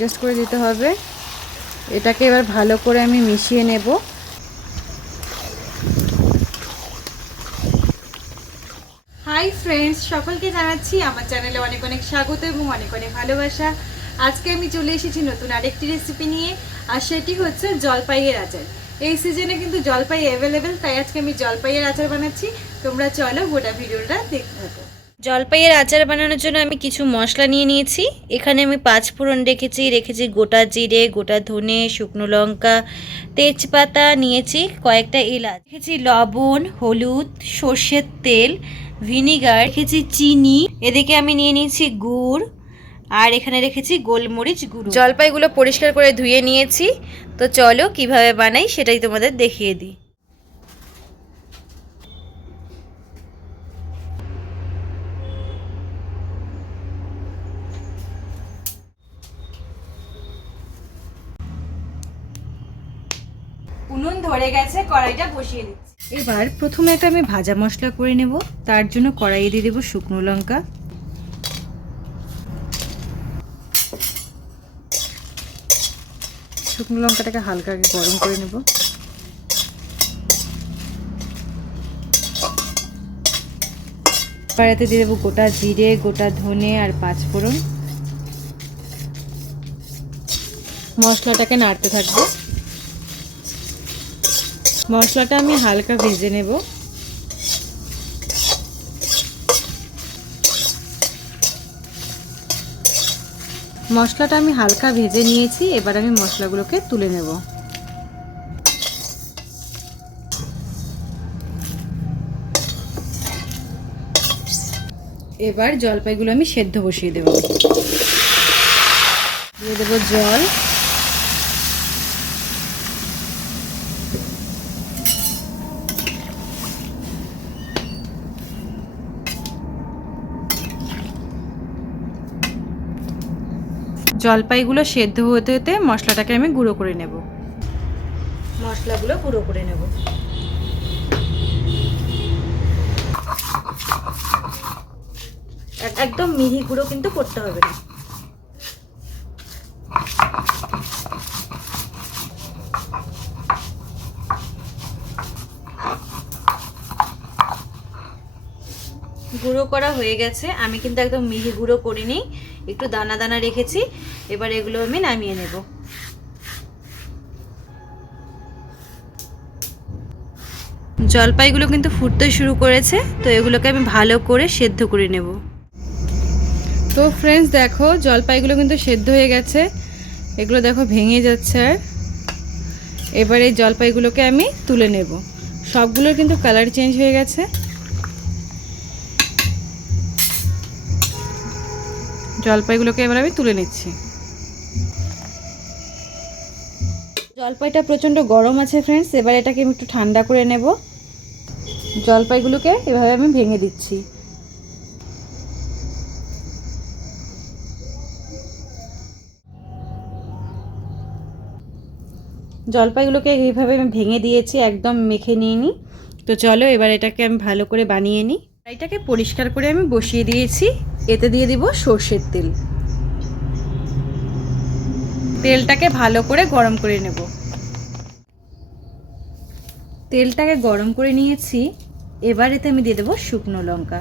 Adjust করে দিতে হবে। এটাকে এবার ভালো করে আমি মিশিয়ে নেব। হাই ফ্রেন্ডস, সকলকে জানাচ্ছি আমার চ্যানেলে অনেক অনেক স্বাগত এবং অনেক অনেক ভালোবাসা। আজকে আমি চলে এসেছি নতুন আরেকটি রেসিপি নিয়ে, আর সেটি হচ্ছে জলপাইয়ের আচার। এই সিজনে কিন্তু জলপাই অ্যাভেলেবেল, তাই আজকে আমি জলপাইয়ের আচার বানাচ্ছি। তোমরা চলো গোটা ভিডিওটা দেখতে থাকো। জলপাইয়ের আচার বানানোর জন্য আমি কিছু মশলা নিয়ে নিয়েছি। এখানে আমি 5 ফোড়ন রেখেছি গোটা জিরে, গোটা ধনে, শুকনো লঙ্কা, তেজপাতা নিয়েছি, কয়েকটা এলাচ রেখেছি, লবণ, হলুদ, সর্ষের তেল, ভিনিগার রেখেছি, চিনি, এদিকে আমি নিয়ে নিয়েছি গুড়, আর এখানে রেখেছি গোলমরিচ গুঁড়ো। জলপাইগুলো পরিষ্কার করে ধুয়ে নিয়েছি। তো চলো কিভাবে বানাই সেটাই তোমাদের দেখিয়ে দিই। উনুন ধরে গেছে, কড়াইটা বসিয়ে দিচ্ছি। এবার প্রথমে একটা আমি ভাজা মশলা করে নেব। তার জন্য কড়াইয়ে দিয়ে দেবো শুকনো লঙ্কা, শুকনো লঙ্কাটাকে হালকা আগে গরম করে নেব। কড়াইতে দিয়ে দেবো গোটা জিরে, গোটা ধনে আর 5 ফোড়ন। মশলাটাকে নাড়তে থাকবো। মশলাটা আমি হালকা ভেজে নেব। মশলাটা আমি হালকা ভেজে নিয়েছি। এবার আমি মশলাগুলোকে তুলে নেব। এবার জলপাইগুলো আমি সেদ্ধ বসিয়ে দেব। দিয়ে দেবো জল, জলপাইগুলো সেদ্ধ হতে হতে মশলাটাকে আমি গুঁড়ো করে নেব। মশলাগুলো গুঁড়ো করে নেব। একদম মিহি গুঁড়ো কিন্তু করতে হবে না। গুঁড়ো করা হয়ে গেছে। আমি কিন্তু একদম মিহি গুঁড়ো করিনি, একটু দানা দানা রেখেছি। এবার এগুলো আমি নামিয়ে নেব। জলপাইগুলো কিন্তু ফুটতে শুরু করেছে, তো এগুলোকে আমি ভালো করে সেদ্ধ করে নেব। তো ফ্রেন্ডস দেখো, জলপাইগুলো কিন্তু সেদ্ধ হয়ে গেছে। এগুলো দেখো ভেঙে যাচ্ছে। আর এবার এই জলপাইগুলোকে আমি তুলে নেব। সবগুলোর কিন্তু কালার চেঞ্জ হয়ে গেছে। জলপাইগুলোকে এবার আমি তুলে নিচ্ছি। জলপাইটা প্রচণ্ড গরম আছে ফ্রেন্ডস। এবার এটাকে আমি একটু ঠান্ডা করে নেব। জলপাইগুলোকে এভাবে আমি ভেঙে দিচ্ছি। জলপাইগুলোকে এইভাবে আমি ভেঙে দিয়েছি, একদম মেখে নিয়ে নিই। তো চলো এবার এটাকে আমি ভালো করে বানিয়ে নিই। এটাকে পরিষ্কার করে আমি বসিয়ে দিয়েছি। এতে দিয়ে দিব সর্ষের তেল। তেলটাকে ভালো করে গরম করে নেব। তেলটাকে গরম করে নিয়েছি। এবার এতে আমি দিয়ে দেবো শুকনো লঙ্কা,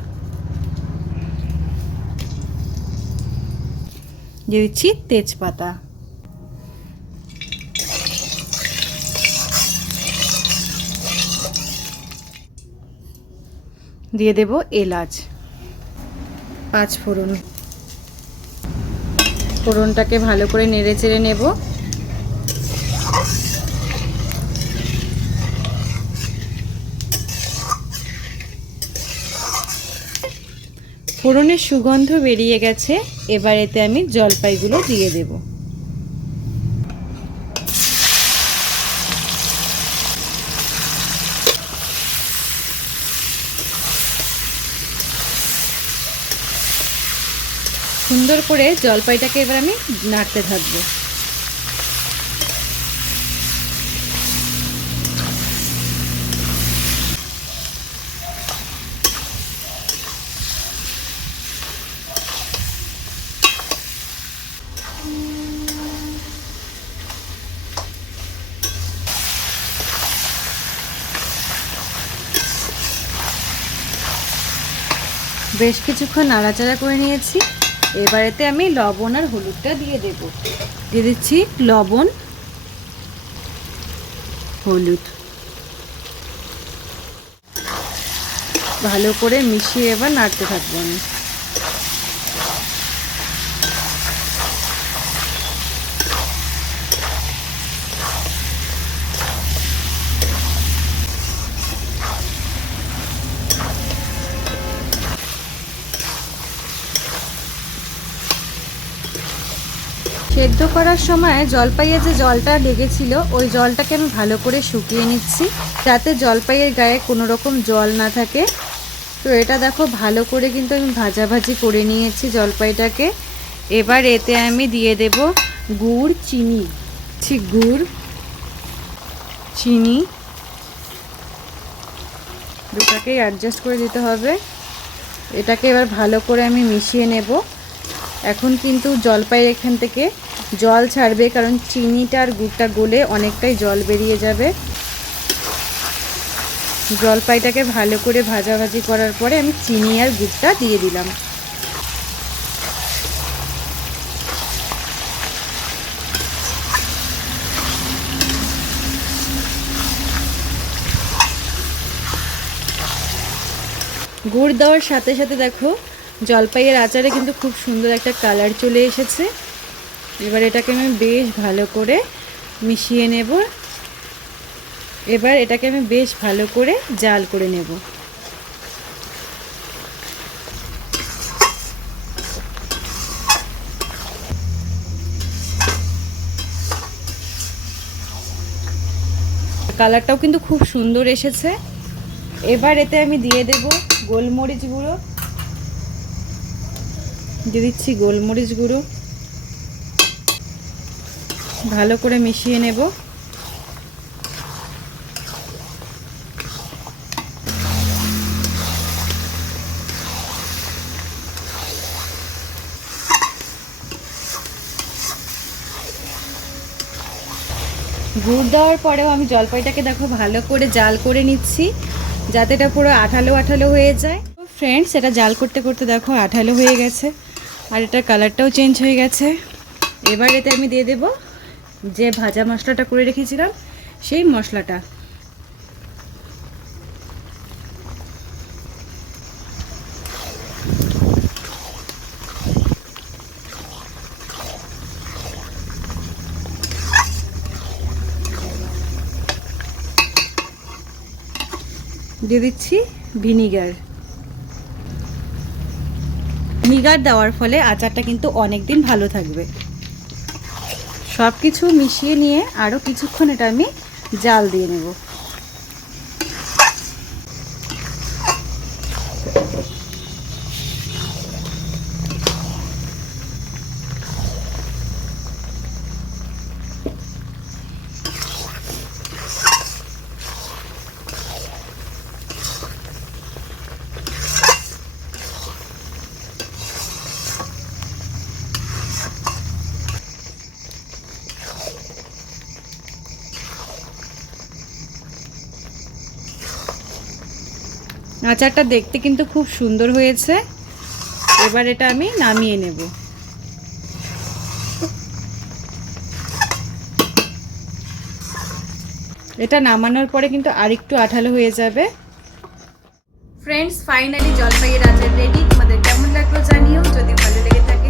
দিয়ে দিচ্ছি তেজপাতা, দিয়ে দেব এলাচ, 5 ফোড়ন। ফোড়নটাকে ভালো করে নেড়ে চেড়ে নেব। ফোড়নের সুগন্ধ বেরিয়ে গেছে। এবার এতে আমি জলপাইগুলো দিয়ে দেব। সুন্দর করে জলপাইটাকে এবার আমি নাড়তে থাকবো। বেশ কিছুক্ষণ নাড়াচাড়া করে নিয়েছি। এবারেতে আমি লবণ আর হলুদটা দিয়ে দেব। দিয়ে দিচ্ছি লবণ, হলুদ, ভালো করে মিশিয়ে এবার নাড়তে থাকবো আমি। সেদ্ধ করার সময় জলপাইয়ে যে জলটা লেগেছিল ওই জলটাকে আমি ভালো করে শুকিয়ে নিচ্ছি, যাতে জলপাইয়ের গায়ে কোনো রকম জল না থাকে। তো এটা দেখো ভালো করে কিন্তু আমি ভাজাভাজি করে নিয়েছি জলপাইটাকে। এবার এতে আমি দিয়ে দেব গুড়, চিনি, গুড়, চিনি দুটাকেই অ্যাডজাস্ট করে দিতে হবে। এটাকে এবার ভালো করে আমি মিশিয়ে নেব। এখন কিন্তু জলপাই এখান থেকে জল ছাড়বে, কারণ চিনিটা আর গুড়টা গলে অনেকটাই জল বেরিয়ে যাবে। জলপাইটাকে ভালো করে ভাজাভাজি করার পরে আমি চিনি আর গুড়টা দিয়ে দিলাম। গুড় দেওয়ার সাথে সাথে দেখো জলপাইয়ের আচারে কিন্তু খুব সুন্দর একটা কালার চলে এসেছে। এবার এটাকে আমি বেশ ভালো করে মিশিয়ে নেব। এবার এটাকে আমি বেশ ভালো করে জাল করে নেব। কালারটাও কিন্তু খুব সুন্দর এসেছে। এবার এতে আমি দিয়ে দেব গোলমরিচ গুঁড়ো, দিয়ে দিচ্ছি গোলমরিচ গুঁড়ো, ভালো করে মিশিয়ে নেব। গুড় দেওয়ার পরেও আমি জলপাইটাকে দেখো ভালো করে জাল করে নিচ্ছি, যাতে এটা পুরো আঠালো আঠালো হয়ে যায়। ফ্রেন্ডস, এটা জাল করতে করতে দেখো আঠালো হয়ে গেছে আর এটার কালারটাও চেঞ্জ হয়ে গেছে। এবার এতে আমি দিয়ে দেব যে ভাজা মশলাটা করে রেখেছিলাম সেই মশলাটা। দিয়ে দিচ্ছি ভিনিগার। ভিনিগার দেওয়ার ফলে আচারটা কিন্তু অনেক দিন ভালো থাকবে। সব কিছু মিশিয়ে নিয়ে আরও কিছুক্ষণ এটা আমি জাল দিয়ে নেব। আচারটা দেখতে কিন্তু খুব সুন্দর হয়েছে। এবার এটা আমি নামিয়ে নেব। এটা নামানোর পরে কিন্তু আরেকটু আঠালো হয়ে যাবে। ফ্রেন্ডস, ফাইনালি জলপাইয়ের আচার রেডি। তোমাদের কেমন লাগলো জানিও। যদি ভালো লেগে থাকে